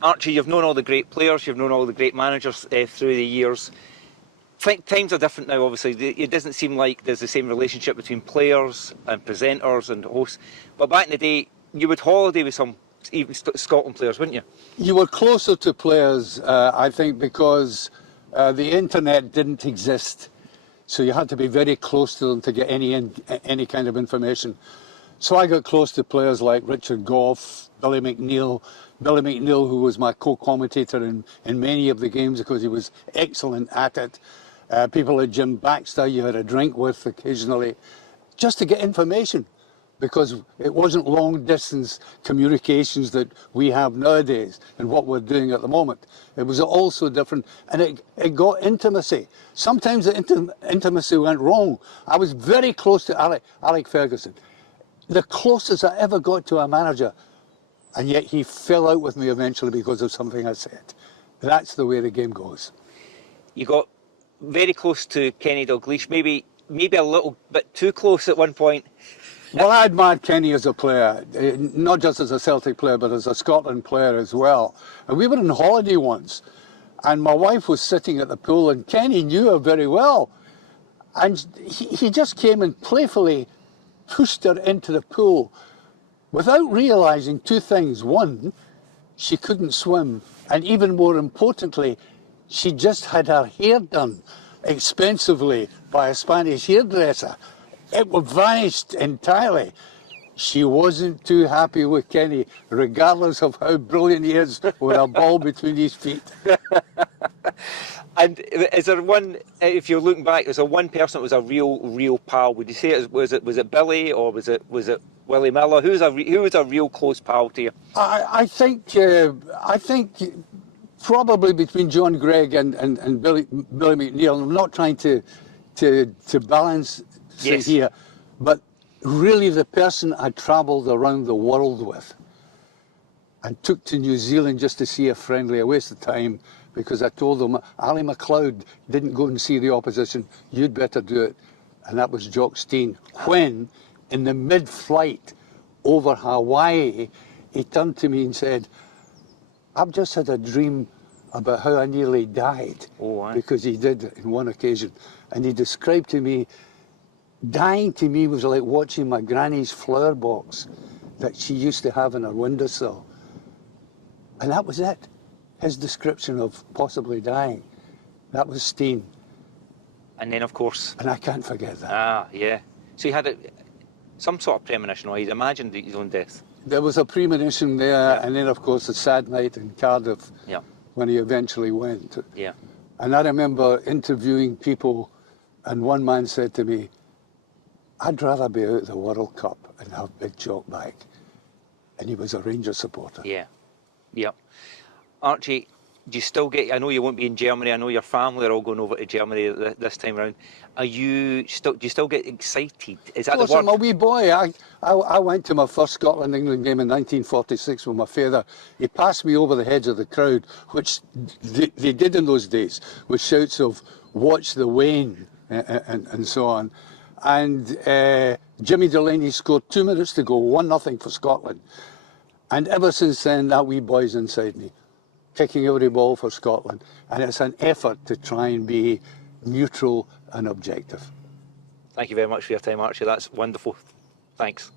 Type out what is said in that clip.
Archie, you've known all the great players, you've known all the great managers through the years. Times are different now, obviously. It doesn't seem like there's the same relationship between players and presenters and hosts. But back in the day, you would holiday with some even Scotland players, wouldn't you? You were closer to players, I think, because the internet didn't exist. So you had to be very close to them to get any kind of information. So I got close to players like Richard Gough, Billy McNeill, who was my co-commentator in many of the games because he was excellent at it. People like Jim Baxter you had a drink with occasionally, just to get information, because it wasn't long distance communications that we have nowadays and what we're doing at the moment. It was also different, and it got intimacy. Sometimes the intimacy went wrong. I was very close to Alec Ferguson, the closest I ever got to a manager, and yet he fell out with me eventually because of something I said. That's the way the game goes. You got very close to Kenny Dalglish, maybe a little bit too close at one point. Well, I admired Kenny as a player, not just as a Celtic player, but as a Scotland player as well. And we were on holiday once, and my wife was sitting at the pool, and Kenny knew her very well. And he just came and playfully pushed her into the pool without realising two things. One, she couldn't swim, and even more importantly, she just had her hair done expensively by a Spanish hairdresser. It vanished entirely. She wasn't too happy with Kenny, regardless of how brilliant he is with a ball between his feet. And is there one, if you're looking back, is there one person that was a real pal? Would you say was it Billy, or was it Willie Miller? Who was a real close pal to you? I think probably between John Gregg and Billy McNeill. I'm not trying to balance it here, but really the person I travelled around the world with and took to New Zealand just to see a friendly, a waste of time, because I told them, Ali MacLeod didn't go and see the opposition, you'd better do it. And that was Jock Stein. When, in the mid-flight over Hawaii, he turned to me and said, I've just had a dream about how I nearly died. Because he did in one occasion. And he described to me, dying to me was like watching my granny's flower box that she used to have in her windowsill. And that was it. His description of possibly dying. That was Stein. And then, of course... And I can't forget that. Ah, yeah. So he had some sort of premonition, or he'd imagined his own death. There was a premonition there, and then, of course, the sad night in Cardiff when he eventually went. Yeah. And I remember interviewing people, and one man said to me, I'd rather be out at the World Cup and have Big Jock back. And he was a Rangers supporter. Yeah. Yep. Archie, do you still get, I know you won't be in Germany, I know your family are all going over to Germany this time around. Do you still get excited? Is that the word? I'm a wee boy. I went to my first Scotland-England game in 1946 with my father. He passed me over the heads of the crowd, which they did in those days, with shouts of, watch the Wayne, and so on. And Jimmy Delaney scored 2 minutes to go, 1-0 for Scotland. And ever since then, that wee boy's inside me, kicking every ball for Scotland. And it's an effort to try and be neutral and objective. Thank you very much for your time, Archie. That's wonderful. Thanks.